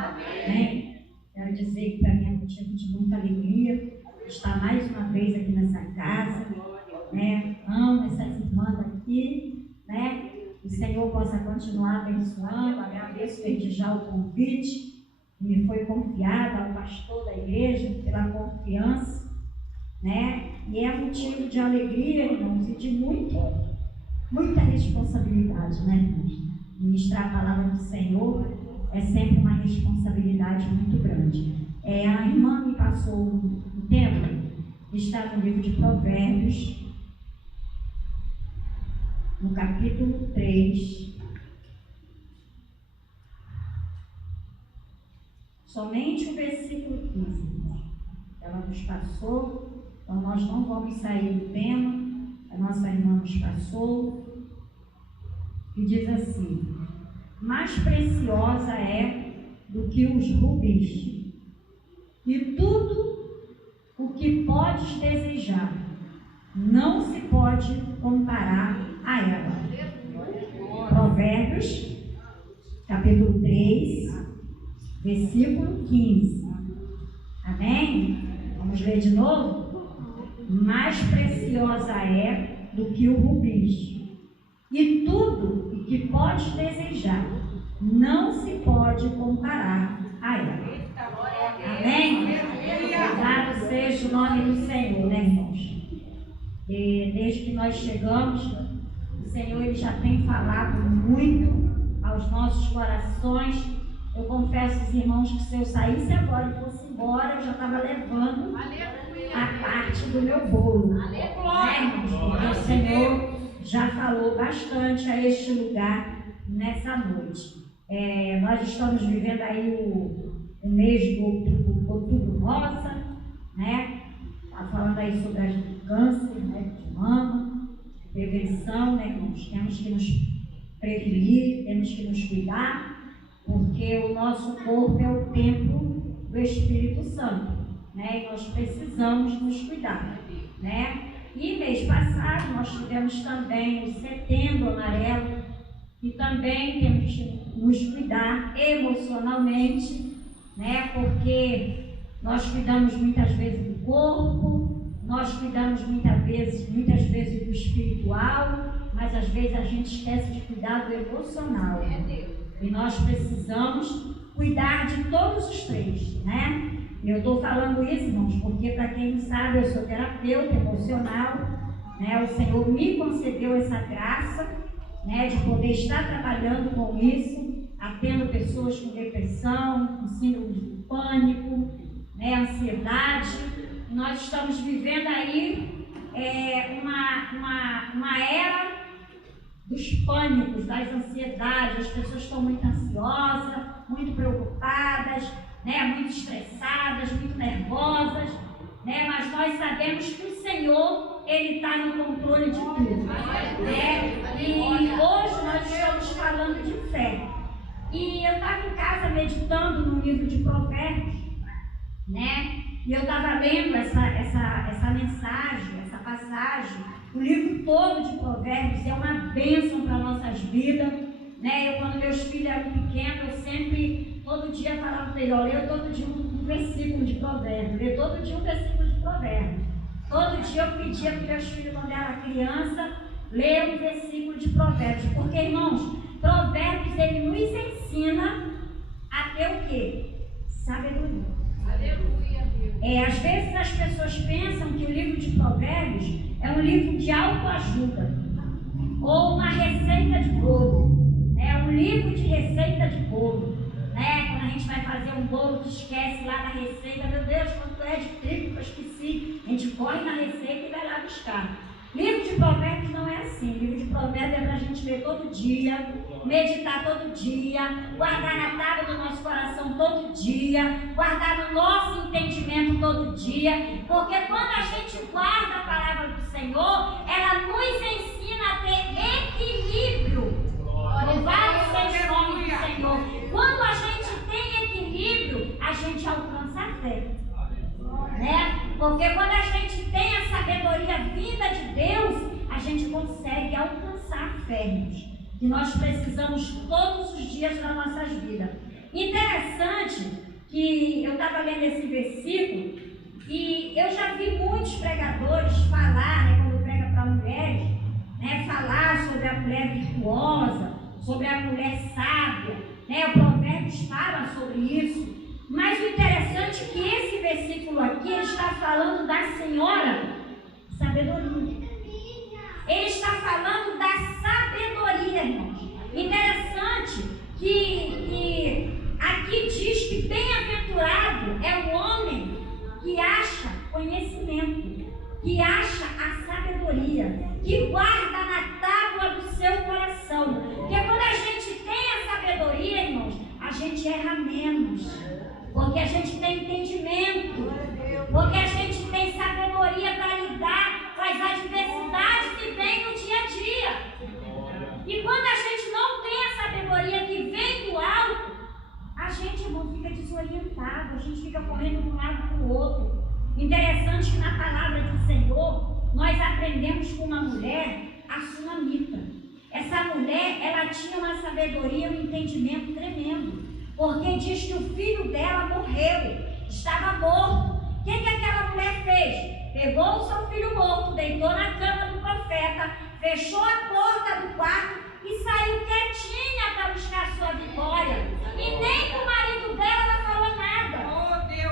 Amém. Quero dizer que para mim é motivo de muita alegria estar mais uma vez aqui nessa casa, né? Amo essas irmãs aqui, né? O Senhor possa continuar abençoando. Agradeço desde já o convite que me foi confiado ao pastor da igreja pela confiança, né? E é motivo de alegria, irmãos, e de muita responsabilidade, né, irmãos? Ministrar a palavra do Senhor é sempre uma responsabilidade muito grande. A irmã me passou um tempo, está no livro de Provérbios, no capítulo 3, somente o versículo 15. Ela nos passou, então nós não vamos sair do tema, a nossa irmã nos passou, e diz assim: mais preciosa é do que os rubis, e tudo o que podes desejar não se pode comparar a ela. Provérbios, capítulo 3, versículo 15. Amém? Vamos ler de novo? Mais preciosa é do que o rubis, e tudo o que podes desejar não se pode comparar a ela. Amém? Louvado seja o nome do Senhor, né, irmãos? Desde que nós chegamos, o Senhor ele já tem falado muito aos nossos corações. Eu confesso aos irmãos que se eu saísse agora e fosse embora, eu já estava levando a parte do meu bolo. Né, irmãos? Porque o Senhor já falou bastante a este lugar nessa noite. Nós estamos vivendo aí o mês do outubro rosa, né? Está falando aí sobre o câncer, né, de mama, prevenção, né, irmãos? Temos que nos prevenir, temos que nos cuidar, porque o nosso corpo é o templo do Espírito Santo, né? E nós precisamos nos cuidar, né? E mês passado nós tivemos também o Setembro Amarelo, e também temos que nos cuidar emocionalmente, né? Porque nós cuidamos muitas vezes do corpo, nós cuidamos muitas vezes do espiritual, mas às vezes a gente esquece de cuidar do emocional. E nós precisamos cuidar de todos os três, né? Eu estou falando isso, irmãos, porque para quem não sabe, eu sou terapeuta emocional, né? O Senhor me concedeu essa graça, né, de poder estar trabalhando com isso, atendo pessoas com depressão, com síndrome de pânico, né, ansiedade. Nós estamos vivendo aí uma era dos pânicos, das ansiedades. As pessoas estão muito ansiosas, muito preocupadas, né, muito estressadas, muito nervosas, né, mas nós sabemos que o Senhor, Ele está no controle de tudo, né? E hoje nós estamos falando de fé. E eu estava em casa meditando no livro de Provérbios, né? E eu estava lendo essa mensagem, essa passagem. O livro todo de Provérbios é uma bênção para nossas vidas, né? Quando meus filhos eram pequenos, eu sempre, todo dia, falava para eles: ó, leia todo dia um versículo de Provérbios, leia todo dia um versículo de Provérbios. Todo dia eu pedia para meus filhos, quando era criança, ler um versículo de Provérbios. Porque, irmãos, Provérbios, ele nos ensina a ter o quê? Sabedoria. Aleluia, Deus. Às vezes as pessoas pensam que o livro de Provérbios é um livro de autoajuda, ou uma receita de bolo. É um livro de receita de bolo, né? Quando a gente vai fazer um bolo que esquece lá da receita, meu Deus, quanto é de trigo que eu esqueci, a gente corre na receita e vai lá buscar. Livro de Provérbios não é assim. Livro de Provérbios é para a gente ler todo dia, meditar todo dia, guardar na tábua do nosso coração todo dia, guardar no nosso entendimento todo dia, porque quando a gente guarda a palavra do Senhor, ela nos ensina a ter equilíbrio. Louvado seja o nome do Senhor. Quando a gente tem equilíbrio, a gente alcança a fé, né? Porque quando a gente tem a sabedoria vinda de Deus, a gente consegue alcançar a fé, e nós precisamos todos os dias das nossas vidas. Interessante que eu estava lendo esse versículo e eu já vi muitos pregadores falar, né, quando prega para mulheres, né, falar sobre a mulher virtuosa, sobre a mulher sábia, né, o Provérbios fala sobre isso. Mas o interessante é que esse versículo aqui ele está falando da senhora sabedoria. Ele está falando da sabedoria, irmãos. Interessante que aqui diz que bem-aventurado é o homem que acha conhecimento, que acha a sabedoria, que guarda na tábua do seu coração. Porque quando a gente tem a sabedoria, irmãos, a gente erra menos. Porque a gente tem entendimento, porque a gente tem sabedoria para lidar com as adversidades que vêm no dia a dia. E quando a gente não tem a sabedoria que vem do alto, a gente, irmão, fica desorientado, a gente fica correndo de um lado para o outro. Interessante que na palavra do Senhor, nós aprendemos com uma mulher, a Sunamita. Essa mulher, ela tinha uma sabedoria, um entendimento tremendo. Porque diz que o filho dela morreu, estava morto. O que aquela mulher fez? Pegou o seu filho morto, deitou na cama do profeta, fechou a porta do quarto e saiu quietinha para buscar a sua vitória. E nem com o marido dela ela falou nada.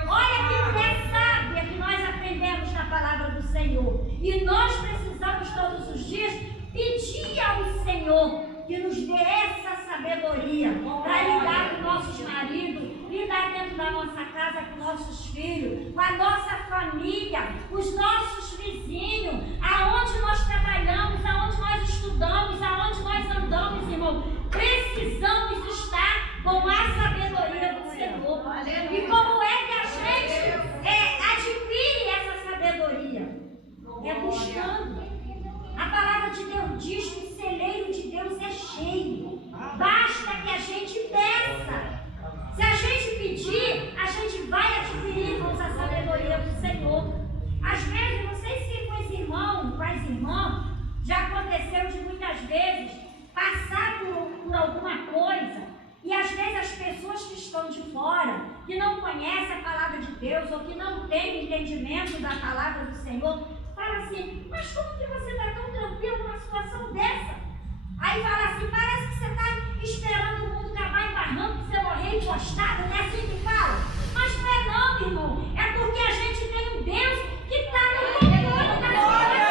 Olha que mulher sábia que nós aprendemos na palavra do Senhor. E nós precisamos todos os dias pedir ao Senhor que nos dê essa sabedoria para lidar com nossos maridos, lidar dentro da nossa casa com nossos filhos, com a nossa família, os nossos vizinhos, aonde nós trabalhamos, aonde nós estudamos, aonde nós andamos, irmão. Precisamos estar com a sabedoria do Senhor. E como é que a gente adquire essa sabedoria? É buscando. A palavra de Deus diz que o celeiro de Deus é cheio. Basta que a gente peça. Se a gente pedir, a gente vai adquirir, irmãos, a sabedoria do Senhor. Às vezes, não sei se com os irmãos, com as irmãs, já aconteceu de muitas vezes passar por alguma coisa e às vezes as pessoas que estão de fora, que não conhecem a palavra de Deus ou que não têm entendimento da palavra do Senhor, fala assim, mas como que você está tão tranquilo numa situação dessa? Aí fala assim, parece que você está esperando o mundo acabar em barranco, você morrer encostado, não é assim que fala? Mas não é não, irmão, é porque a gente tem um Deus que está no controle da situação.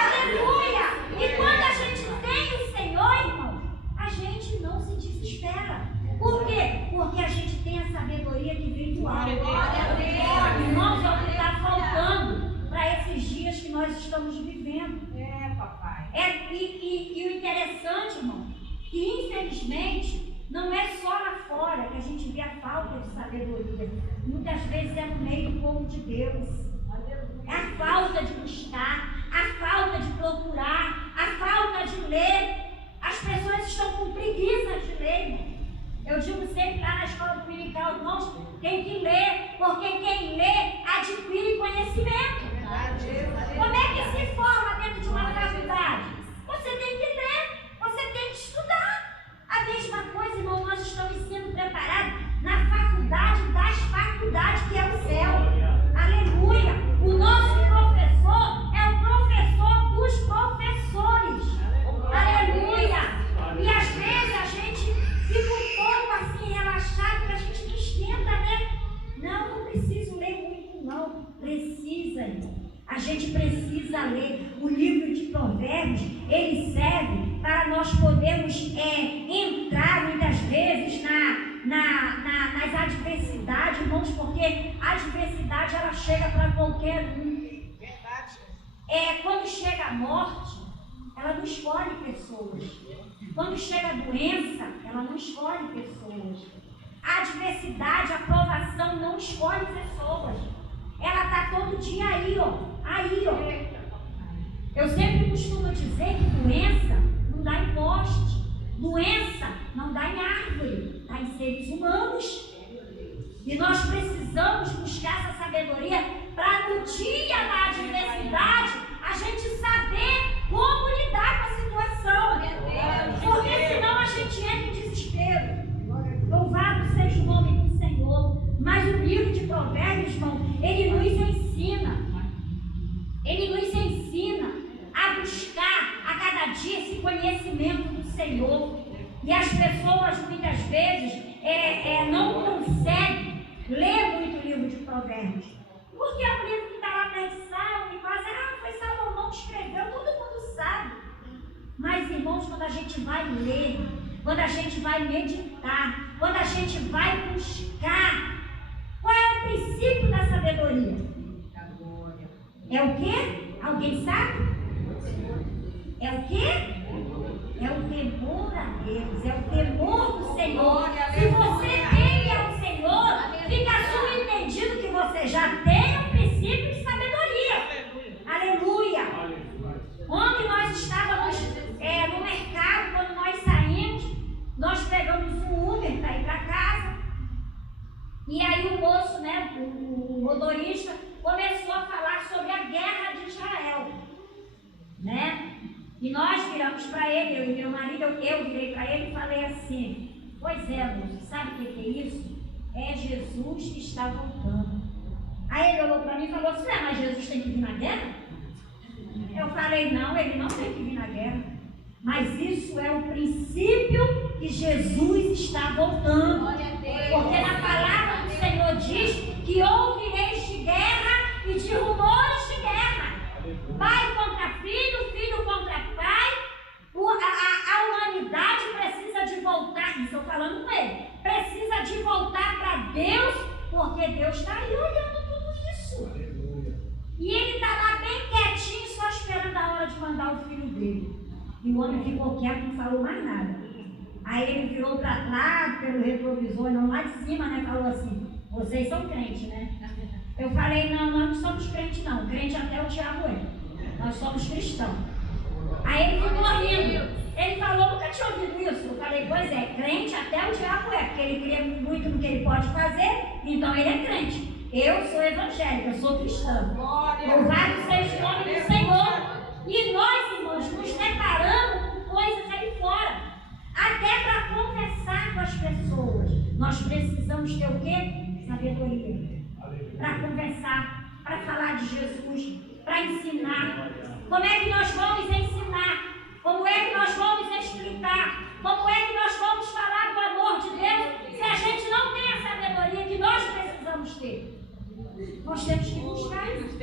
Aleluia! E quando a gente tem o Senhor, irmão, a gente não se desespera. Por quê? Porque a gente tem a sabedoria que vem do alto. Irmãos, é o que está faltando para esses dias que nós estamos vivendo. Papai. E o interessante, irmão, que infelizmente não é só lá fora que a gente vê a falta de sabedoria. Muitas vezes é no meio do povo de Deus. É a falta de buscar, a falta de procurar, a falta de ler. As pessoas estão com preguiça de ler, irmão. Eu digo sempre lá na escola dominical, irmãos, tem que ler, porque quem lê adquire conhecimento. Como é que se forma dentro de uma faculdade? Você tem que ler, você tem que estudar. A mesma coisa, irmão, nós estamos sendo preparados na faculdade das faculdades, que é o céu. Aleluia! O nosso professor é o professor dos professores. Aleluia! E às vezes a gente fica um pouco assim relaxado, que a gente não esquenta, né? Não preciso ler muito, não. Precisa, irmão. A gente precisa ler o livro de Provérbios, ele serve para nós podermos entrar muitas vezes nas adversidades, irmãos, porque a adversidade ela chega para qualquer um. Verdade. Quando chega a morte, ela não escolhe pessoas. Quando chega a doença, ela não escolhe pessoas. A adversidade, a provação não escolhe pessoas. Ela está todo dia aí, ó. Eu sempre costumo dizer que doença não dá em poste, doença não dá em árvore, dá em seres humanos. E nós precisamos buscar essa sabedoria para no dia da adversidade a gente saber como lidar com a situação. Porque senão a gente entra em desespero. Louvado livro de Provérbios, irmão, ele nos ensina. Ele nos ensina a buscar a cada dia esse conhecimento do Senhor. E as pessoas muitas vezes não conseguem ler muito o livro de Provérbios. Porque é um livro que está lá na edição e quase, foi Salomão que escreveu, todo mundo sabe. Mas, irmãos, quando a gente vai ler, quando a gente vai meditar, quando a gente vai buscar, qual é o princípio da sabedoria? É o quê? Alguém sabe? É o quê? É o temor a Deus, é o temor do Senhor. Se você teme ao Senhor, fica subentendido que você já tem o princípio de sabedoria. Aleluia! Ontem nós estávamos no mercado, quando nós saímos, nós pegamos um Uber para ir para casa. E aí o moço, né, o motorista, começou a falar sobre a guerra de Israel, né? E nós viramos para ele, eu e meu marido, eu virei para ele e falei assim: pois é, moço, sabe o que é isso? É Jesus que está voltando. Aí ele olhou para mim e falou assim: mas Jesus tem que vir na guerra? Eu falei: não, ele não tem que vir na guerra. Mas isso é o princípio que Jesus está voltando. Porque na palavra do Senhor diz que ouvireis de guerra e de rumores de guerra. Pai contra filho, filho contra pai. A humanidade precisa de voltar, estou falando com ele, precisa de voltar para Deus, porque Deus está aí olhando tudo isso. E ele está lá bem quietinho, só esperando a hora de mandar o filho dele. E o homem ficou quieto, não falou mais nada. Aí ele virou para lá, pelo retrovisor, não lá de cima, né? Falou assim: vocês são crentes, né? Eu falei: não, nós não somos crentes não. Crente até o diabo é. Nós somos cristãos. Aí ele ficou rindo. Ele falou: nunca tinha ouvido isso. Eu falei: pois é, crente até o diabo é, porque ele crê muito no que ele pode fazer, então ele é crente. Eu sou evangélica, eu sou cristã. Louvado seja o nome do Senhor. E nós, irmãos, nos deparamos com coisas aí fora. Até para conversar com as pessoas. Nós precisamos ter o quê? Sabedoria. Para conversar, para falar de Jesus, para ensinar. Como é que nós vamos ensinar? Como é que nós vamos explicar? Como é que nós vamos falar do amor de Deus se a gente não tem a sabedoria que nós precisamos ter? Nós temos que buscar isso.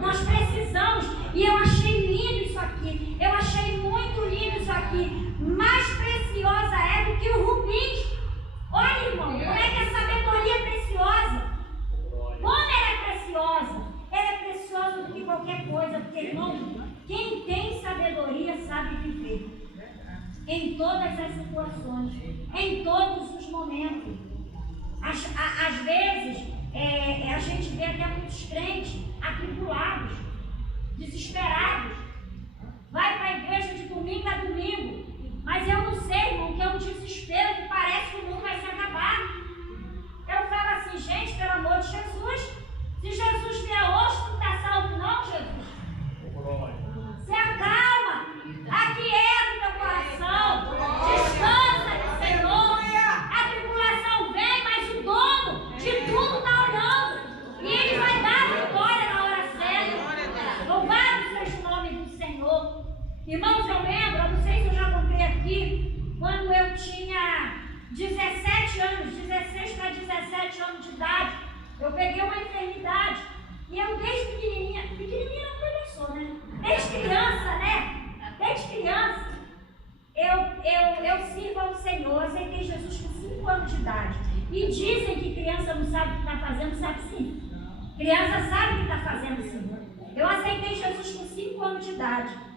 Nós precisamos. E eu achei lindo isso aqui. Eu achei muito lindo isso aqui. Mais preciosa é do que o rubis. Olha, irmão, como é que a sabedoria é preciosa? Como ela é preciosa? Ela é preciosa do que qualquer coisa. Porque, irmão, quem tem sabedoria sabe viver. Em todas as situações. Em todos os momentos. Às vezes, a gente vê até muitos crentes atribulados, desesperados. Vai para a igreja de domingo a domingo. Mas eu não sei, irmão, que é um desespero que parece que o mundo vai se acabar. Eu falo assim: gente, pelo amor de Jesus, se Jesus vier hoje, tu não está salvo não, Jesus? Se acalma, aquieta o teu coração, descansa do Senhor. A tribulação vem, mas o dono de tudo está olhando. E Ele vai dar a vitória na hora certa. Louvado seja o nome do Senhor. Irmãos, eu lembro, eu não sei se eu já contei aqui, quando eu tinha 17 anos, 16 para 17 anos de idade, eu peguei uma enfermidade. E eu desde pequenininha não sou, né? Desde criança, né? Desde criança, eu sirvo ao Senhor. Eu aceitei Jesus com 5 anos de idade. E dizem que criança não sabe o que está fazendo, sabe sim. Criança sabe o que está fazendo sim. Eu aceitei Jesus com 5 anos de idade.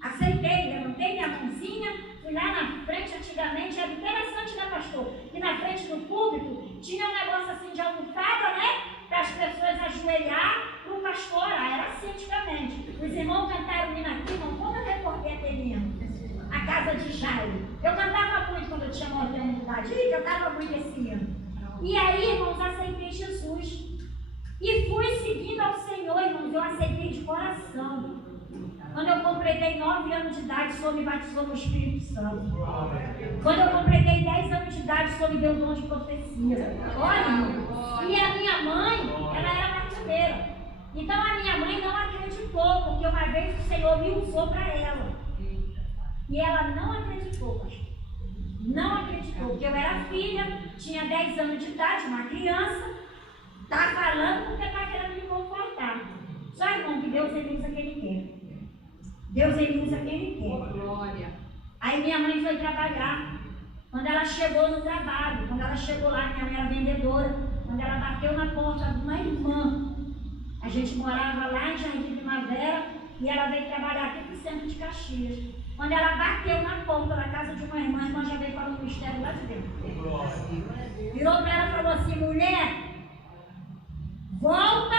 Aceitei, levantei minha mãozinha, fui lá na frente, antigamente era interessante, né, pastor? E na frente do púlpito tinha um negócio assim de almofada, né? Para as pessoas ajoelhar para o pastor orar. Era assim antigamente. Os irmãos cantaram o hino aqui, irmão, como eu recordei aquele hino? A casa de Jairo. Eu cantava muito quando eu tinha 9 anos de idade. Eu cantava muito esse hino. E aí, irmãos, aceitei Jesus. E fui seguindo ao Senhor, irmãos. Eu aceitei de coração. Quando eu completei 9 anos de idade, o Senhor me batizou no Espírito Santo. Quando eu completei 10 anos de idade, o Senhor me deu o dom de profecia. Olha, e a minha mãe, ela era macumbeira. Então a minha mãe não acreditou, porque uma vez o Senhor me usou para ela. E ela não acreditou, pastor. Não acreditou, porque eu era filha, tinha 10 anos de idade, uma criança, está falando porque está querendo me confortar. Só, irmão, que Deus ele usa quem ele quer. Deus ele usa quem ele quer. Glória. Aí minha mãe foi trabalhar. Quando ela chegou no trabalho, quando ela chegou lá, minha mãe era vendedora, quando ela bateu na porta de uma irmã, a gente morava lá em Jardim Primavera e ela veio trabalhar aqui no centro de Caxias. Quando ela bateu na porta da casa de uma irmã, a irmã já veio falando o mistério lá de dentro. Virou para ela e falou assim: mulher, volta,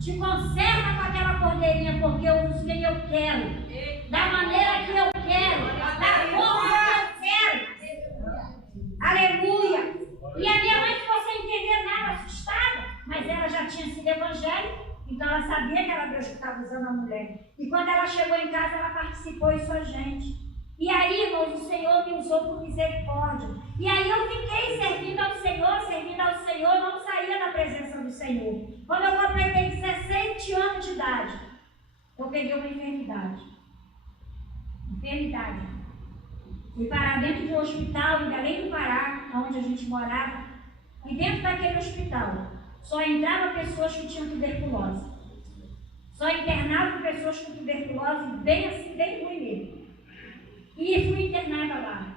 te conserva com aquela cordeirinha, porque eu uso quem eu quero, da maneira que eu quero, da forma que eu quero. Aleluia! E a minha mãe ficou sem entender nada, assustada, mas ela já tinha sido evangélica, então ela sabia que era Deus que estava usando a mulher. E quando ela chegou em casa, ela participou e foi gente. E aí, irmãos, o Senhor me usou por misericórdia. E aí eu fiquei servindo ao Senhor, não saía da presença do Senhor. Quando eu completei 17 anos de idade, eu peguei uma enfermidade. Fui parar dentro de um hospital em Belém do Pará, onde a gente morava. E dentro daquele hospital, só entravam pessoas que tinham tuberculose. Só internavam pessoas com tuberculose, bem assim, bem ruim mesmo. E fui internada lá.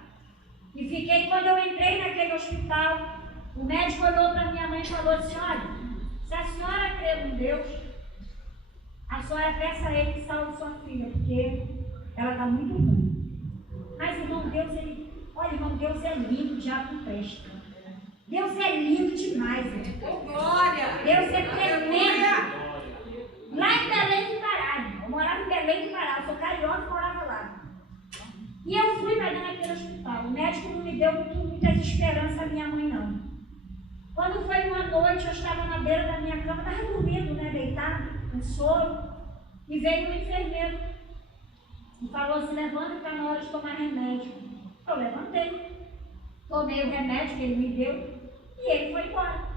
E fiquei, quando eu entrei naquele hospital, o médico olhou para minha mãe e falou assim: olha, se a senhora crê em Deus, a senhora peça a Ele que salve sua filha, porque ela está muito ruim. Mas, irmão, Deus é lindo, o diabo não presta. Deus é lindo demais, irmão. Glória! Deus é tremendo. Lá em Belém do Pará, eu morava em Belém do Pará, eu sou carioca e morava lá. E eu fui para dentro daquele hospital. O médico não me deu muitas esperanças, a minha mãe não. Quando foi uma noite, eu estava na beira da minha cama, estava dormindo, deitado, com sono, e veio um enfermeiro e falou assim: levanta, está na hora de tomar remédio. Eu levantei, tomei o remédio que ele me deu e ele foi embora.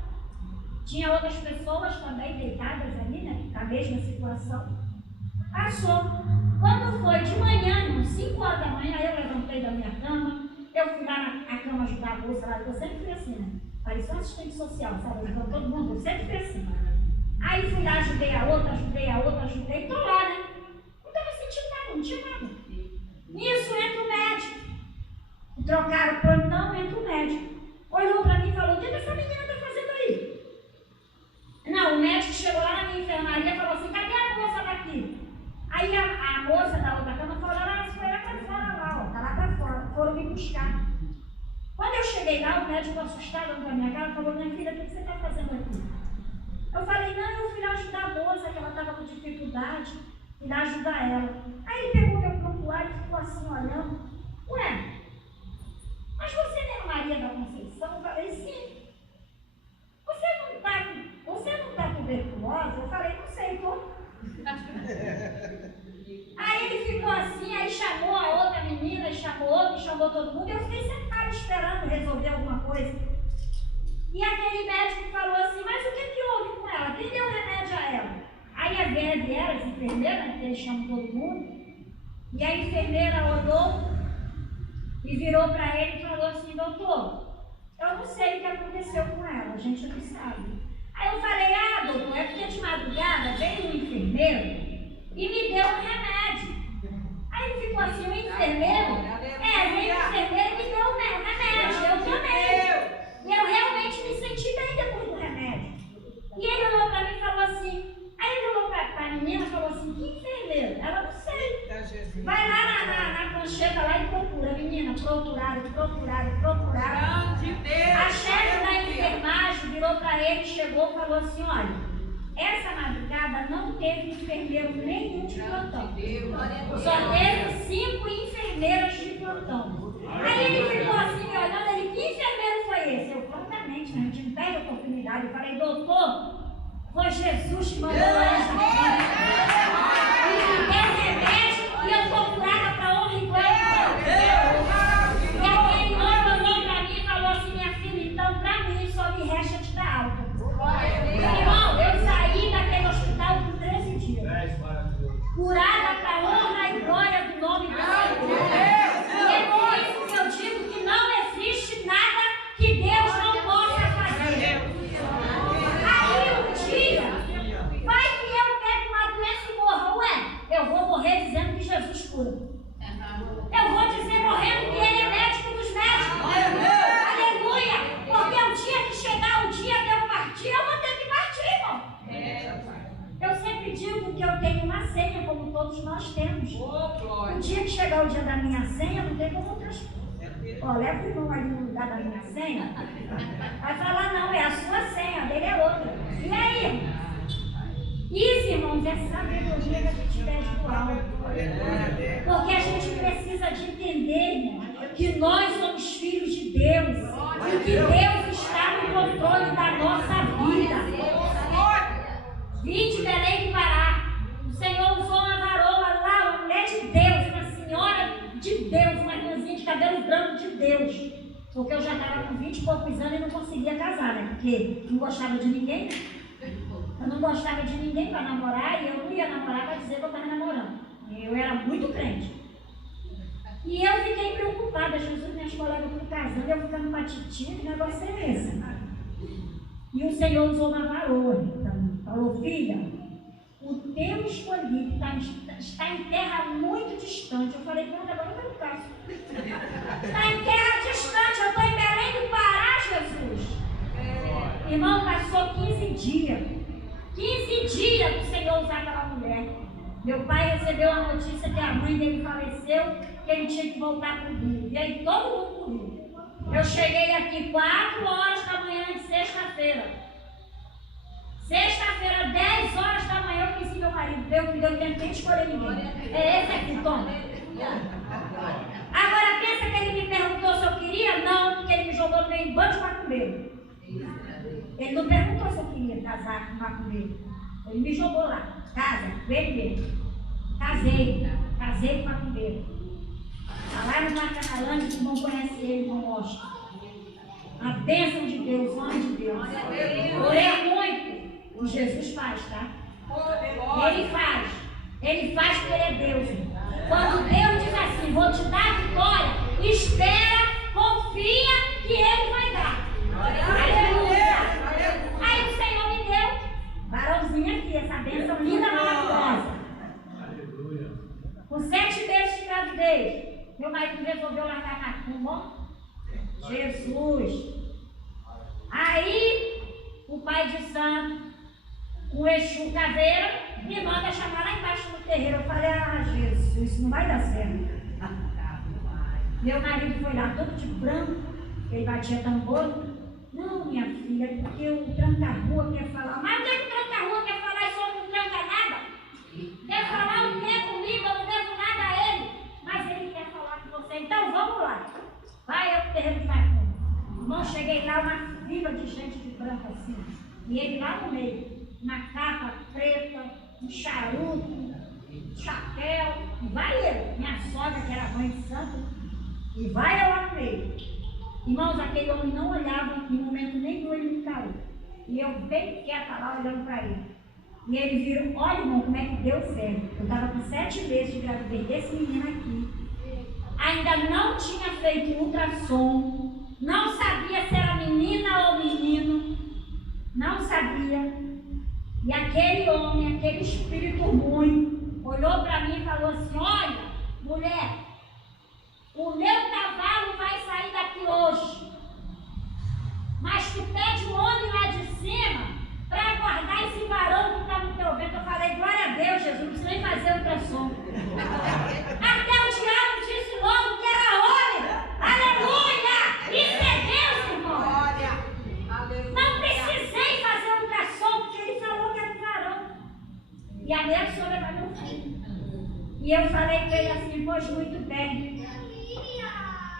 Tinha outras pessoas também deitadas ali, na mesma situação. Passou. Quando foi de manhã, 5 horas da manhã, eu levantei da minha cama, eu fui lá na cama ajudar a moça lá, eu sempre fui assim, parecia um assistente social, sabe? Ajudando todo mundo, eu sempre fui assim. Aí fui lá, ajudei a outra, ajudei, tô lá, né? Não estava sentindo nada, não tinha nada. Nisso entra o médico. Trocaram o plantão, entra o médico. Olhou para mim e falou: o que essa menina está fazendo aí? Não, o médico chegou lá na minha enfermaria e falou assim: cadê a moça daqui? Aí a moça da outra cama falou: ela foi lá para fora, lá, ó, tá lá para fora, foram me buscar. Quando eu cheguei lá, o médico assustado na minha cara falou: minha filha, o que você está fazendo aqui? Eu falei: não, eu fui lá ajudar a moça, que ela estava com dificuldade, fui lá ajudar ela. Aí ele pegou meu prontuário e ficou assim olhando: ué, mas você não é Maria da Conceição? Eu falei: sim. Você não está tuberculosa? Eu falei: não sei, tô. Aí ele ficou assim, aí chamou a outra menina, chamou todo mundo. Eu fiquei sentada esperando resolver alguma coisa. E aquele médico falou assim: mas o que houve com ela? Quem deu remédio a ela? Aí a vieram as enfermeiras, que eles chamam todo mundo, e a enfermeira olhou e virou para ele e falou assim: doutor, eu não sei o que aconteceu com ela, a gente não sabe. Aí eu falei: ah, doutor, é porque de madrugada veio um enfermeiro e me deu um remédio. Aí ele ficou assim: o enfermeiro? Veio o enfermeiro e me deu um remédio, eu tomei. E eu realmente me senti bem depois do remédio. E ele olhou para mim e falou assim, aí ele olhou para a menina e falou assim: que enfermeiro? Ela: não sei. Vai lá na concheta lá e procura. Menina, procuraram. A chefe da enfermagem virou para ele, chegou e falou assim: olha, essa madrugada não teve enfermeiro nenhum de plantão. Só teve 5 enfermeiras de plantão. Aí ele ficou assim, me olhando, ele: que enfermeiro foi esse? Eu: prontamente, a gente não perde a oportunidade. Eu falei: doutor, foi Jesus que mandou essa. E me deu remédio. só me resta te dar alta. Irmão, eu saí daquele hospital por 13 dias. Curada para a honra e glória do nome do Senhor. E é por isso que eu digo que não existe nada que Deus não possa fazer. Aí um dia, vai que eu pego uma doença e morra. Ué, eu vou morrer dizendo que Jesus cura. Eu vou dizer morrendo que Ele é médico dos médicos. Aleluia! Porque o dia que chegar o dia de eu partir, eu vou ter que partir, irmão. Eu sempre digo que eu tenho uma senha, como todos nós temos. O dia que chegar o dia da minha senha, não tem como transpor. Ó, leva o irmão ali no lugar da minha senha. Vai falar, não, é a sua senha, a dele é outra. E aí, irmão? Isso, irmãos, é sabedoria que a gente pede do alto. Porque a gente precisa de entender, irmão, que nós somos filhos de Deus. E que Deus está no controle da nossa vida. Vinde Belém do Pará. O Senhor usou uma varoa lá, uma mulher de Deus, uma senhora de Deus, uma irmãzinha de cabelo branco de Deus. Porque eu já estava com 20 e poucos anos e não conseguia casar, né? Porque não gostava de ninguém, né? Eu não gostava de ninguém para namorar e eu não ia namorar para dizer que eu estava namorando. Eu era muito crente. E eu fiquei preocupada. Jesus, minhas colegas tudo casando, eu ficando patiti, que negócio é esse? E o Senhor usou uma varoa. Então, falou, filha, o teu escolhido está em terra muito distante. Eu falei, pronto, agora eu não caso. Está em terra distante, eu estou em Belém do Pará, Jesus. Irmão, passou 15 dias. 15 dias o Senhor usar aquela mulher. Meu pai recebeu a notícia que a mãe dele faleceu, que ele tinha que voltar para o Rio. E aí todo mundo para o Rio. Eu cheguei aqui 4 horas da manhã de sexta-feira. Sexta-feira, 10 horas da manhã, eu conheci meu marido. Eu tentei escolher ninguém. É esse aqui, toma. Agora pensa que ele me perguntou se eu queria? Não, porque ele me jogou no meio de bando de macumbeiro. Ele não perguntou se eu queria casar com macumbeiro. Ele me jogou lá. Casa, vem mesmo. Casei com macumbeiro. Está lá no Macanalã, que não conhece ele, não mostra. A bênção de Deus, o anjo de Deus. Orei muito. O Jesus faz, tá? Ele faz porque ele é Deus. Quando Deus diz assim, vou te dar a vitória, espera, confia que Ele vai dar. Aleluia! Aí o Senhor me deu, varãozinho aqui, essa bênção linda, maravilhosa. Com 7 meses de gravidez, meu marido resolveu largar a macumba. Jesus! Aí, o pai de santo, o Exu caveira, me manda chamar lá embaixo no terreiro. Eu falei, Jesus, isso não vai dar certo. Meu marido foi lá todo de branco, ele batia tambor. Não, minha filha, porque o tranca-rua quer falar. Mas o que o tranca-rua quer falar e só não tranca nada? Quer falar o que comigo, eu não devo nada a ele. Mas ele quer falar com você, então vamos lá. Vai ao terreiro de macumba. Irmão, cheguei lá, uma fila de gente de branco assim. E ele lá no meio. Uma capa preta, um charuto, um chapéu, e vai ele, minha sogra que era mãe de santo, e vai eu lá no meio. Irmãos, aquele homem não olhava em momento nenhum, ele me caiu. E eu bem quieta lá olhando para ele. E ele virou, olha irmão, como é que deu certo. Eu estava com 7 meses de gravidez desse menino aqui. Ainda não tinha feito ultrassom, não sabia se era menina ou menino, não sabia. E aquele homem, aquele espírito ruim, olhou para mim e falou assim, olha, mulher, o meu cavalo vai sair daqui hoje, mas tu pede um homem lá de cima para guardar esse varão que está no teu ventre. Eu falei, glória a Deus, Jesus, não precisa nem fazer ultrassom. Até o diabo disse logo que era homem. Aleluia! Isso é Deus, irmão. Não precisei fazer ultrassom, porque ele falou que era um varão. E a minha senhora vai meu filho. E eu falei para ele assim, pois muito bem.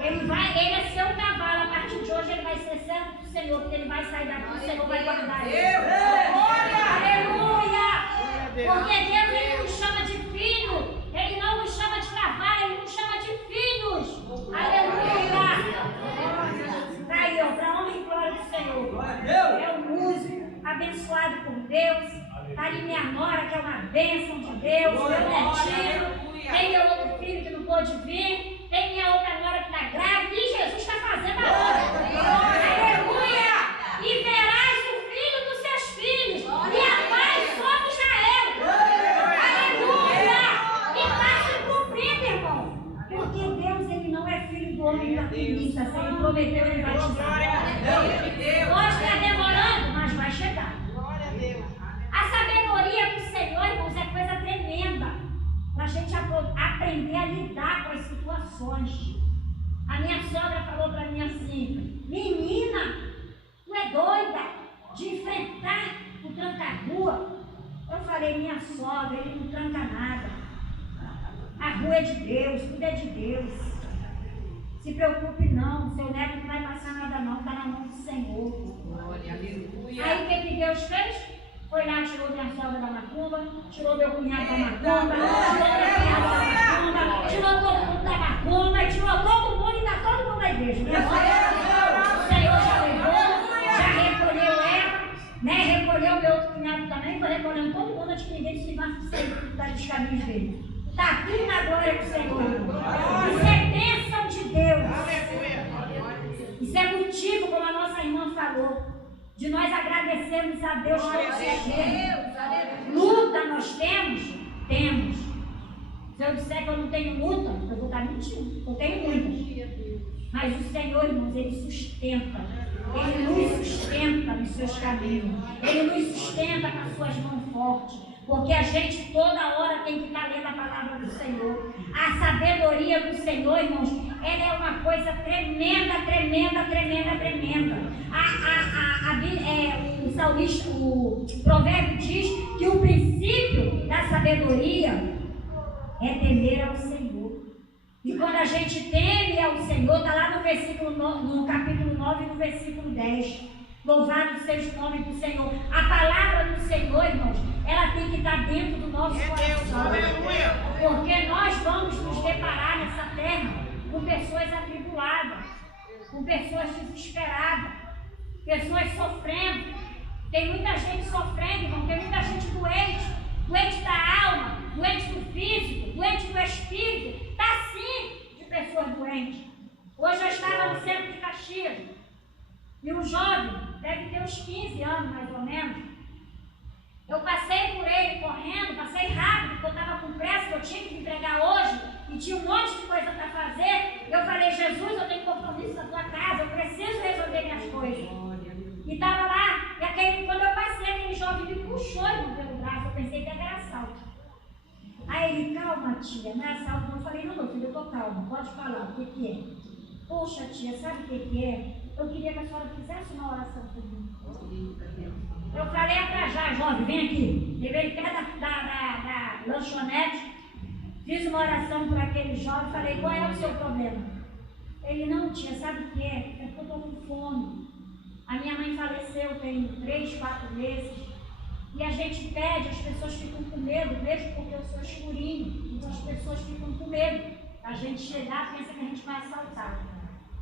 Ele é seu cavalo, a partir de hoje ele vai ser servo do Senhor, porque ele vai sair daqui, o Senhor vai guardar ele. Aleluia! Porque Deus, ele nos chama de filho, ele não nos chama de cavalo, ele nos chama de filhos. Aleluia! Está aí, ó, para honra e glória do Senhor. Deus. Está ali minha nora, que é uma bênção de Deus. Meu netinho. Tem meu outro filho que não pôde vir. Tem minha outra nora que está grávida. E Jesus está fazendo a obra. Aleluia! E verás o filho dos seus filhos. E a paz sobre Israel. Aleluia! E está se cumprindo, irmão. Porque Deus, ele não é filho do homem da preguiça. Se ele prometeu, ele vai te dar. Hoje está demorando, mas vai chegar. A sabedoria do Senhor, irmãos, é coisa tremenda. Para a gente aprender a lidar com as situações. A minha sogra falou para mim assim: menina, tu é doida de enfrentar o tranca-rua? Eu falei: minha sogra, ele não tranca nada. A rua é de Deus, tudo é de Deus. Se preocupe não, seu neto não vai passar nada não, está na mão do Senhor. Glória, aleluia. Aí o que Deus fez? Foi lá, tirou minha sogra da macumba, tirou meu cunhado da macumba, tirou minha cunhada da macumba, tirou todo mundo da macumba, tirou todo mundo e está todo mundo da igreja. Minha sogra, o Senhor já levou, já recolheu ela, né? Recolheu meu outro cunhado também, foi recolhendo todo mundo antes que ninguém se marque dos caminhos dele. Está tudo na glória do Senhor. Isso é bênção de Deus. Isso é motivo, como a nossa irmã falou, de nós agradecermos a Deus todos os dias. Luta nós temos? Temos. Se eu disser que eu não tenho luta, eu vou estar mentindo. Eu tenho muitas. Mas o Senhor, irmãos, Ele sustenta. Ele nos sustenta nos seus caminhos. Ele nos sustenta com as suas mãos fortes. Porque a gente toda hora tem que estar lendo a palavra do Senhor. A sabedoria do Senhor, irmãos, ela é uma coisa tremenda, tremenda, tremenda, tremenda. O salmista, o provérbio diz que o princípio da sabedoria é temer ao Senhor. E quando a gente teme ao Senhor, está lá no capítulo 9, no versículo 10. Louvado seja o nome do Senhor. A palavra do Senhor, irmãos, ela tem que estar dentro do nosso coração. Porque nós vamos nos deparar nessa terra com pessoas atribuladas, com pessoas desesperadas, pessoas sofrendo. Tem muita gente sofrendo, irmão, tem muita gente doente, doente da alma, doente do físico, doente do espírito. Está sim de pessoas doentes. Hoje eu estava no centro de Caxias e um jovem, deve ter uns 15 anos mais ou menos. Eu passei por ele correndo, passei rápido, porque eu estava com pressa, que eu tinha que me entregar hoje e tinha um monte de coisa para fazer. Eu falei: Jesus, eu tenho compromisso na tua casa, eu preciso resolver minhas coisas. E estava lá, e quando eu passei, aquele jovem me puxou pelo braço, eu pensei que era assalto. Aí ele: calma, tia, não é assalto. Eu falei: não, meu filho, eu estou calma, pode falar, o que é? Poxa, tia, sabe o que é? Eu queria que a senhora fizesse uma oração por mim. Eu falei: é pra já, jovem, vem aqui. Levei ele perto da lanchonete, fiz uma oração por aquele jovem, falei: qual é o seu problema? Ele: não, tia, sabe o que é? É porque eu estou com fome. A minha mãe faleceu tem 3, 4 meses. E a gente pede, as pessoas ficam com medo, mesmo porque eu sou escurinho. Então as pessoas ficam com medo. A gente chegar, pensa que a gente vai assaltar.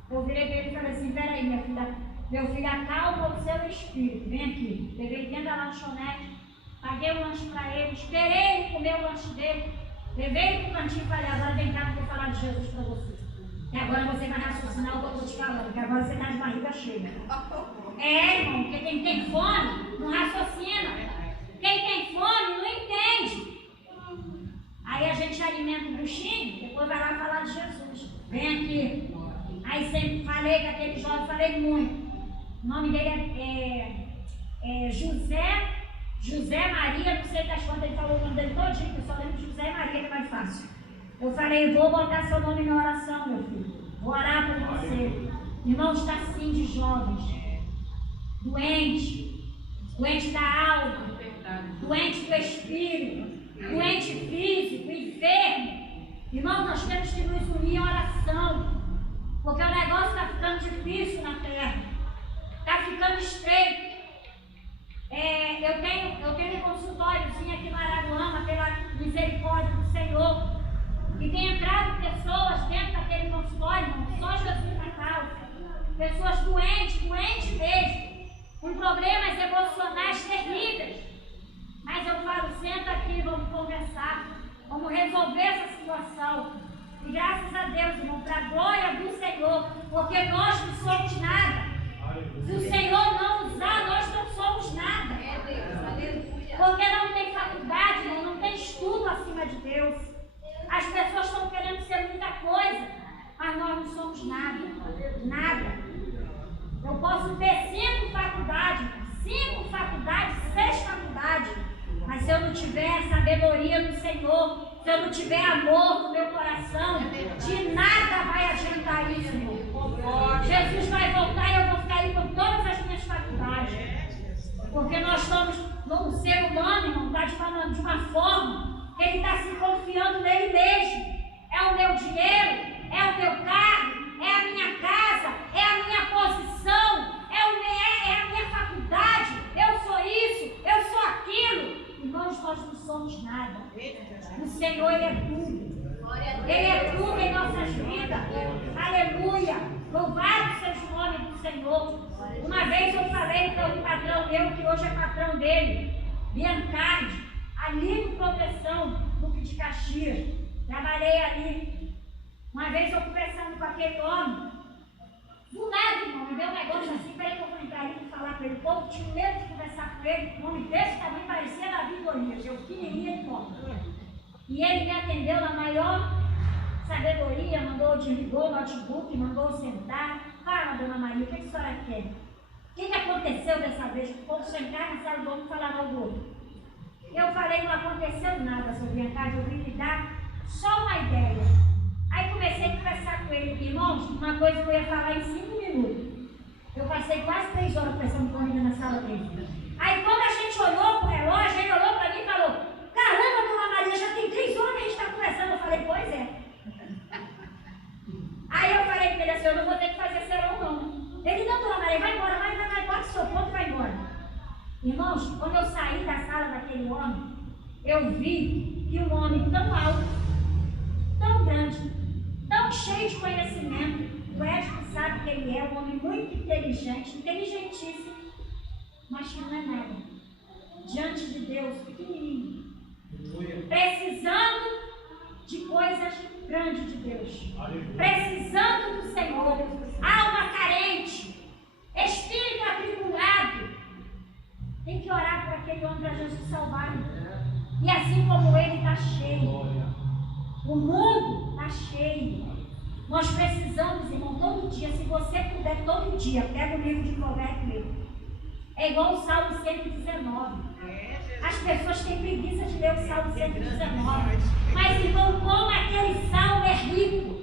Eu virei para ele e falei assim: peraí, minha filha, meu filho, acalma o seu espírito, vem aqui. Levei dentro da lanchonete, paguei o lanche para ele, esperei ele comer o lanche dele, levei ele para o cantinho e falei: agora vem cá que eu vou falar de Jesus para você. E agora você vai raciocinar o que eu estou te falando, porque agora você está de barriga cheia. É, irmão, porque quem tem fome não raciocina. Quem tem fome não entende. Aí a gente alimenta o bichinho, depois vai lá falar de Jesus. Vem aqui. Aí sempre falei com aquele jovem, falei muito. O nome dele é José Maria, não sei das quantas, ele falou o nome dele todinho, eu só lembro de José Maria, que é mais fácil. Eu falei: vou botar seu nome na oração, meu filho. Vou orar por você. Irmão, está assim de jovens. Doente da alma, doente do espírito, doente físico, enfermo. Irmão, nós temos que nos unir em oração. Porque o negócio está ficando difícil na terra. Está ficando estreito. Eu tenho um consultóriozinho aqui no Araruama, pela misericórdia do Senhor. E tem entrado pessoas dentro daquele consultório, só Jesus na causa. Pessoas doentes mesmo, com problemas emocionais terríveis. tiver sabedoria do Senhor, se eu não tiver amor no meu coração, de nada vai adiantar isso, irmão. Jesus vai voltar e eu vou ficar aí com todas as minhas faculdades. Porque nós estamos, o ser humano, irmão, está falando de uma forma que ele está se confiando nele mesmo. É o meu dinheiro, é o meu carro, é a minha casa, é a minha posição, é a minha faculdade, eu sou isso, eu sou aquilo. Irmãos, nós não somos nada. O Senhor, Ele é tudo. Ele é tudo em nossas vidas. Aleluia. Louvado seja o nome do Senhor. Uma vez eu falei para um patrão meu, que hoje é patrão dele, Biancardi, ali no Proteção, Duque de Caxias. Trabalhei ali. Uma vez eu conversando com aquele homem, do nada, irmão, me deu um negócio assim, peraí que eu vou entrar ali e falar com ele. O povo tinha medo de conversar com ele, um homem desse tamanho parecia Davi Golias, eu pequenininha de nome. E ele me atendeu na maior sabedoria, desligou o notebook, mandou sentar. Fala, dona Maria, o que a senhora quer? O que aconteceu dessa vez? O povo sentar na sala do homem e falar mal do outro. Eu falei, não aconteceu nada sobre a casa, eu vim lhe dar só uma ideia. Aí comecei a conversar com ele, irmãos, uma coisa que eu ia falar em 5 minutos. Eu passei quase 3 horas conversando com ele na sala dele. Aí quando a gente olhou para o relógio, ele olhou para mim e falou, caramba, dona Maria, já tem 3 horas que a gente está conversando. Eu falei, pois é. Aí eu falei para ele assim, eu não vou ter que fazer serão não. Ele, não, dona Maria, vai embora, vai, bota o seu ponto e vai embora. Irmãos, quando eu saí da sala daquele homem, eu vi que um homem tão alto, tão grande, tão cheio de conhecimento, o Edson sabe que ele é um homem muito inteligente, inteligentíssimo, mas que não é nada. Diante de Deus, pequenininho, precisando de coisas grandes de Deus, precisando do Senhor, alma carente, espírito atribulado. Tem que orar para aquele homem, para Jesus salvar. E assim como ele está cheio, o mundo está cheio. Nós precisamos, irmão, todo dia, se você puder, todo dia, pega o livro de Provérbios. É igual o Salmo 119. As pessoas têm preguiça de ler o Salmo 119. Mas, irmão, como aquele salmo é rico.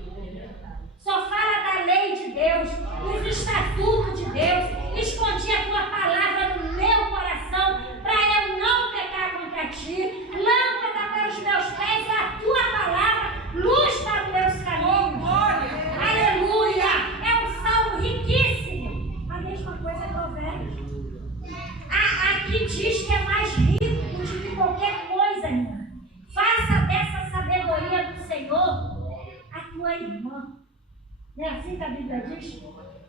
Só fala da lei de Deus, dos estatutos de Deus. Escondi a tua palavra no meu coração, para eu não pecar contra ti. Lâmpada para os meus pés, a tua palavra, luz para os meus caminhos. Aleluia! É um salmo riquíssimo. A mesma coisa é Provérbios. Aqui diz que é mais rico do que qualquer coisa, irmã. Faça dessa sabedoria do Senhor a tua irmã. Não é assim que a Bíblia diz?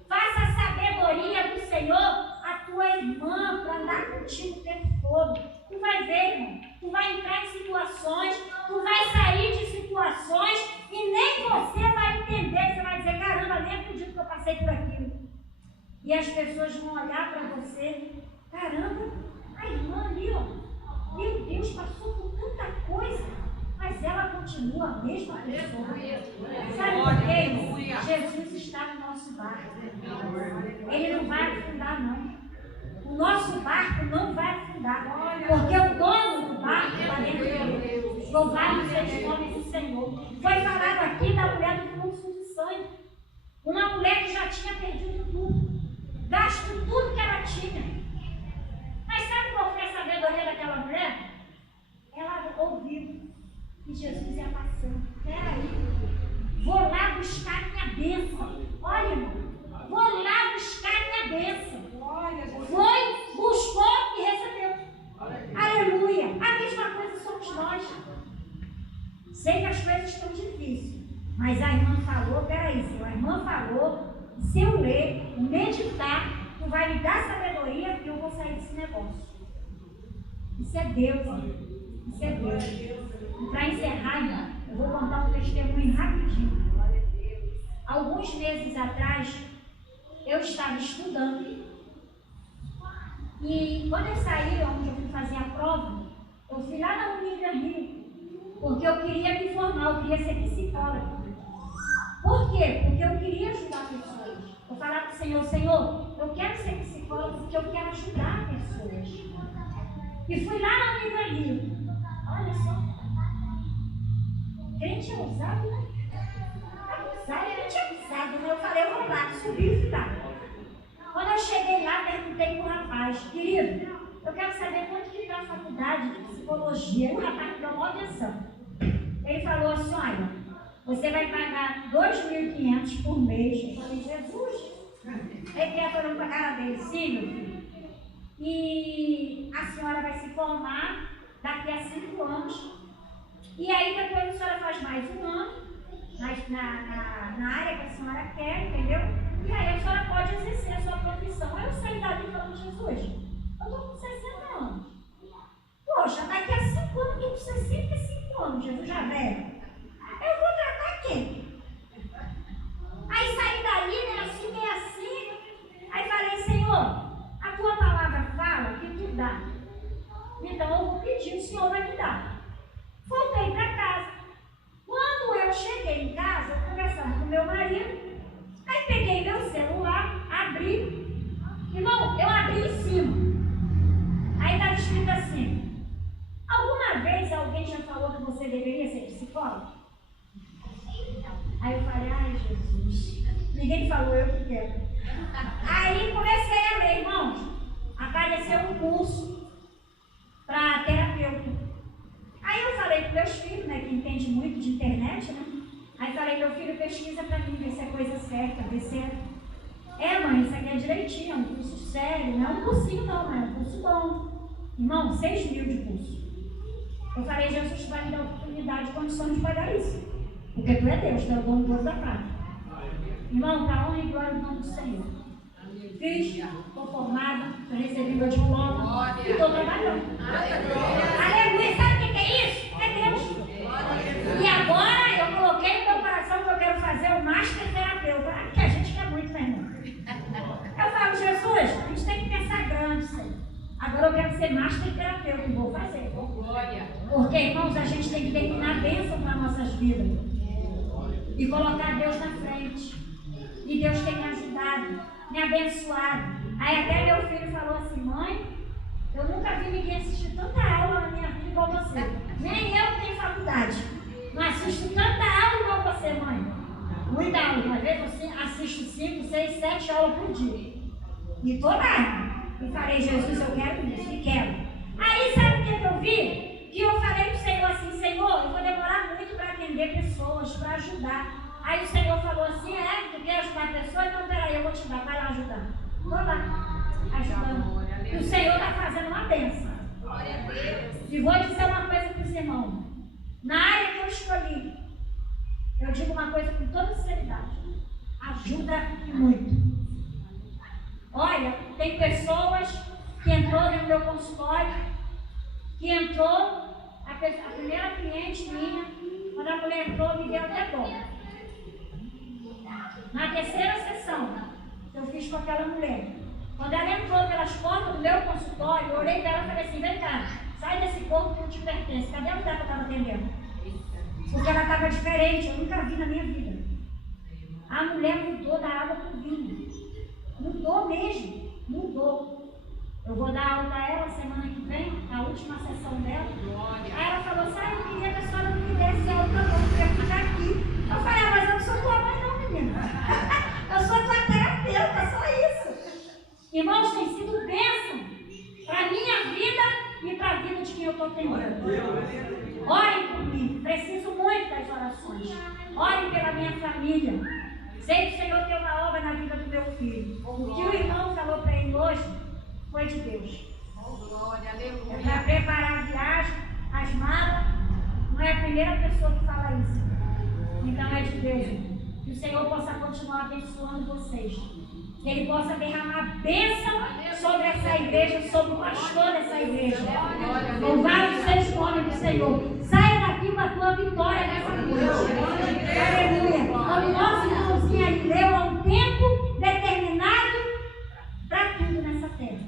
Faça a sabedoria do Senhor a tua irmã para andar contigo o tempo todo. Tu vai ver, irmão. Tu vai entrar em situações, tu vai sair de situações e nem você vai entender. Você vai dizer, caramba, nem acredito que eu passei por aquilo. E as pessoas vão olhar para você, caramba, a irmã ali, ó, meu Deus, passou por tanta coisa, mas ela continua a mesma pessoa. Sabe por quê? Jesus está no nosso barco. Ele não vai afundar, não. O nosso barco não vai afundar, porque o dono do barco está dentro dele. Louvado seja o nome do Senhor. Foi falado aqui da mulher do fluxo de sangue. Uma mulher que já tinha perdido tudo, gasto tudo que ela tinha. Mas sabe qual foi a sabedoria daquela mulher? Ela ouviu que Jesus ia passando. Peraí, vou lá buscar minha bênção. Olha, irmão, vou lá buscar minha bênção. Foi, buscou e recebeu. Aleluia. A mesma coisa somos nós. Sei que as coisas estão difíceis, mas a irmã falou, peraí, se a irmã falou, se eu ler, meditar, tu vai me dar sabedoria e eu vou sair desse negócio. Isso é Deus, isso é Deus. E para encerrar, irmão, eu vou contar um testemunho rapidinho. Alguns meses atrás, eu estava estudando e quando eu saí, onde eu fui fazer a prova, eu fui lá na Unigranrio, porque eu queria me formar, eu queria ser psicóloga. Por quê? Porque eu queria ajudar pessoas. Eu falava para o Senhor, Senhor, eu quero ser psicóloga porque eu quero ajudar pessoas. E fui lá na Unigranrio. Olha só. Crente é ousado, né? Abusado, crente é abusado, né? Eu falei, eu vou lá, subi e fui lá. Quando eu cheguei lá, perguntei para o rapaz, querido, eu quero saber quanto que está a faculdade de psicologia. E o rapaz me deu uma atenção. Ele falou assim, olha, você vai pagar 2.500 por mês. Eu falei, Jesus. Ele quer falando para a cara dele, sim, meu filho. E a senhora vai se formar daqui a 5 anos. E aí depois a senhora faz mais um ano na área que a senhora quer, entendeu? E aí a senhora pode exercer a sua profissão. Aí eu saí dali falando, Jesus, eu estou com 60 anos. Poxa, daqui a 5 anos eu estou com 65 anos, Jesus já velho. Eu vou tratar quem? Aí saí dali, né, assim, meio assim. Aí falei, Senhor, a tua palavra fala que tu dá. Então eu vou pedir, o Senhor vai me dar. Voltei para casa. Quando eu cheguei em casa, conversando com meu marido, aí peguei meu celular, abri. Irmão, eu abri em cima. Aí estava escrito assim, alguma vez alguém já falou que você deveria ser psicólogo? Aí eu falei, ai Jesus, ninguém falou, eu que quero. Aí comecei a ler, irmão. Apareceu um curso para terapeuta. Aí eu falei para meus filhos, né, que entende muito de internet, né? Aí falei, meu filho, pesquisa para mim, ver se é coisa certa, ver se é... mãe, isso aqui é direitinho, é um curso sério, não é um cursinho não, é um curso bom. Irmão, 6 mil de curso. Eu falei, Jesus vai me dar oportunidade e condições de pagar isso. Porque tu é Deus, tu é o dono do ouro da prata. Irmão, para honra e glória do nome do Senhor. Fiz, estou formada, recebi meu diploma e estou trabalhando. Aleluia! Sabe o que é isso? É Deus. E agora eu coloquei no meu coração que eu quero fazer o Master Terapeuta. Que a gente quer muito, né, irmão? Eu falo, Jesus, a gente tem que pensar grande, Senhor. Agora eu quero ser Master Terapeuta e vou fazer. Porque, irmãos, a gente tem que terminar a bênção para nossas vidas. E colocar Deus na frente. E Deus tem me ajudado, me abençoado. Aí até meu filho falou assim, mãe, eu nunca vi ninguém assistir tanta aula na minha vida igual você. Nem eu que tenho faculdade. Não assisto tanta aula igual você, mãe. Muita aula. Uma vez eu assisto 5, 6, 7 aulas por dia. E estou lá. E falei, Jesus, eu quero isso. E quero. Aí sabe o que eu vi? Que eu falei para o Senhor assim, Senhor, eu vou demorar muito para atender pessoas, para ajudar. Aí o Senhor falou assim, tu quer ajudar a pessoa? Então peraí, eu vou te dar, vai lá ajudar. Vou lá, ajudando. E o Senhor está fazendo uma bênção. E vou dizer uma coisa para os irmãos. Na área que eu escolhi, eu digo uma coisa com toda sinceridade. Ajuda muito. Olha, tem pessoas que entrou no meu consultório, que entrou, a primeira cliente minha, quando a mulher entrou, me deu até dó. Na terceira sessão que eu fiz com aquela mulher, quando ela entrou pelas portas do meu consultório, eu olhei para ela e falei assim, vem cá, sai desse corpo que não te pertence. Cadê a mulher que eu estava atendendo? Porque ela estava diferente, eu nunca vi na minha vida. A mulher mudou da água para o vinho. Mudou mesmo, mudou. Eu vou dar aula a ela semana que vem, a última sessão dela. Aí ela falou assim, eu queria que a senhora não me desse aula para eu queria ficar aqui. Eu falei, mas eu não sou tua mãe não, menina. Eu sou tua terapeuta, só isso. Irmãos, tem sido bênção para a minha vida e para a vida de quem eu estou atendendo. Orem por mim, preciso muito das orações. Orem pela minha família. Sei que o Senhor tem uma obra na vida do meu filho. O que o irmão falou para ele hoje foi de Deus. É para preparar a viagem, as malas. Não é a primeira pessoa que fala isso. Então é de Deus. Que o Senhor possa continuar abençoando vocês. Que Ele possa derramar bênção sobre essa igreja, sobre o pastor dessa igreja. Louvado seja o nome do Senhor. Saia daqui com a tua vitória nessa noite. Aleluia. Como nosso irmãozinho ali leu, há um tempo determinado para tudo nessa terra.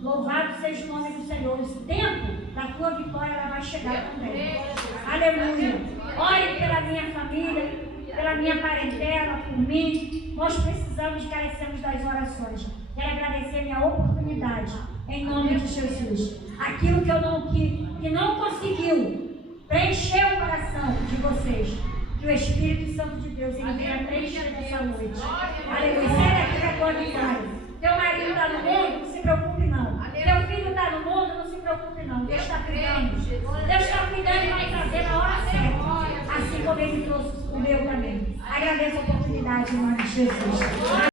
Louvado seja o nome do Senhor. Esse tempo da tua vitória ela vai chegar também. Aleluia. Ore pela minha família, pela minha parentela, por mim. Nós precisamos e carecemos das orações. Quero agradecer minha tem a oportunidade, em nome de Jesus. Aquilo que não conseguiu preencher o coração de vocês, que o Espírito Santo de Deus ele venha preencher nessa noite. Aleluia. Sai daqui da tua vida. Teu marido está no mundo, não se preocupe não. Teu filho está no mundo, não se preocupe não. Deus está cuidando. Deus está cuidando e vai trazer na hora certa. Assim como Ele trouxe o meu também. Agradeço a oportunidade em nome de Jesus.